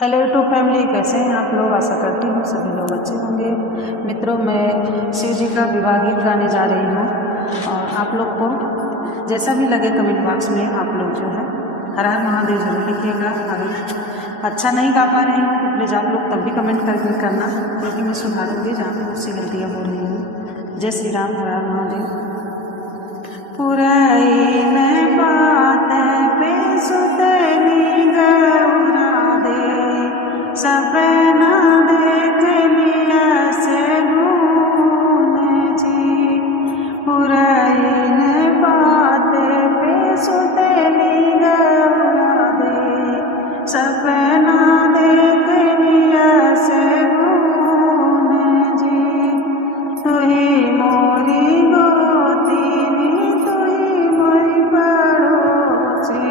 Hello YouTube family, कैसे हैं आप लोग। आशा करती हूँ सभी लोग अच्छे होंगे। मित्रों, मैं शिव जी का विवाह गीत गाने जा रही हूँ और आप लोग को जैसा भी लगे कमेंट बॉक्स में आप लोग जो है हर हर महादेव जरूर लिखिएगा। अगर अच्छा नहीं गा पा रहे हैं तो प्लीज़ आप लोग तब भी कमेंट करना, क्योंकि मैं सुधारूंगी जहाँ पे मुझसे गलतियाँ हो रही हैं। जय श्री राम, हर हर महादेव। पुरैन बात पे सुतली गौरा दे, सपना देख लिया से गुण जी। पुरैन बात पे सुतली गौरा दे, सपना देख लिया से गुण जी। तुही मोरी गोतीनी, तुही मोरी पड़ोसी,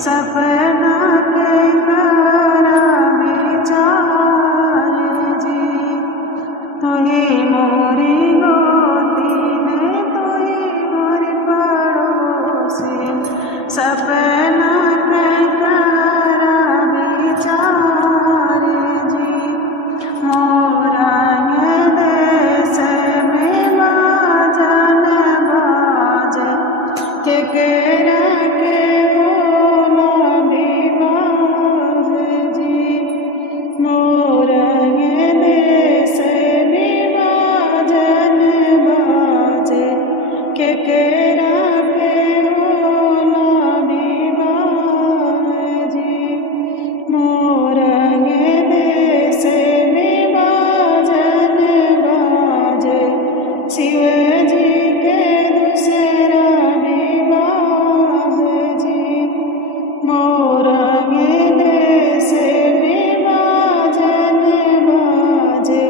सपना के करा विचार जी। तुही मोरी गोतीनी, तुही मोरी पड़ोसी, सपना के करा विचार जी। मोरा देश में बाजन बाजे, केकरा के बोला विवाह जी। मोरा देश में बाजन बाजे, केकरा के बोला विवाह जी। मोरा देश में बाजन बाजे, शिव जी के दूसरा विवाह जी। मोरा देश में बाजन बाजे,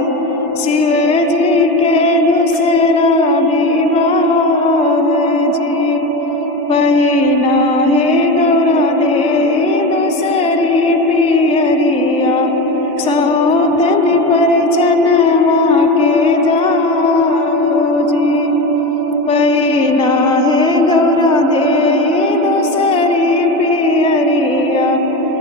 शिव जी के दूसरा विवाह जी। पहिना है गौरा दे दूसरी पियरिया, सौतन पर चनमा के जाओ जी। पहिना है गौरा दे दूसरी पियरिया,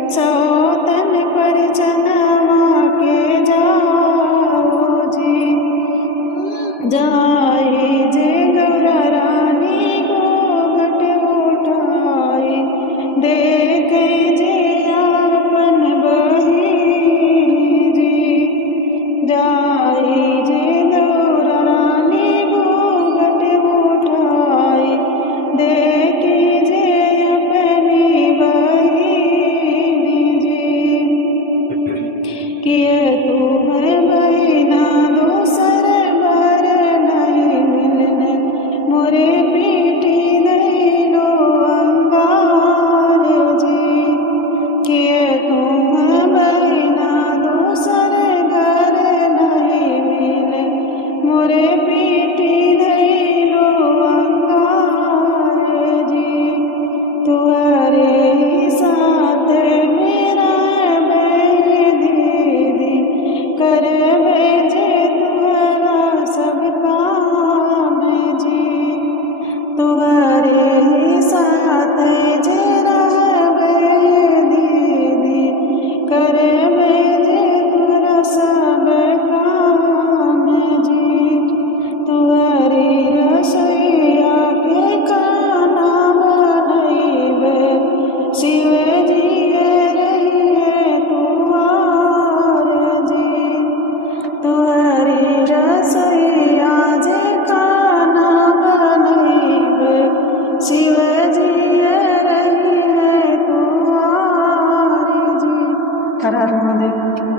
सौतन पर चनमा के जाओ जी। जाए जे गौरा रानी घूंघट उठाई, देखे जे आपन बहिनी जी। जाए जे गौरा रानी घूंघट उठाई, देखे जे अपनी बहिनी जी। किए तू है बहिना दूसर बर नहीं मिलने, मोरे पीठी दैलो अंगार जी। किए तू है बहिना दूसर घर नहीं मिले, मोरे पीठी दैलो अंगार जी। तुहरे ही साथ मेरा दीदी, करबे जे तुहरा सब काम जी। तुहरे ही साथ जे रहबे दीदी, करबे जे तुहरा सब काम जी। तुहरी रसोइया के खाना बनैबे, शिव जी रहिए तुआर जी। तुहरी रसोइया जे खाना बनैबे, शिव जी रहिए तुआर जी। हर हर महादेव।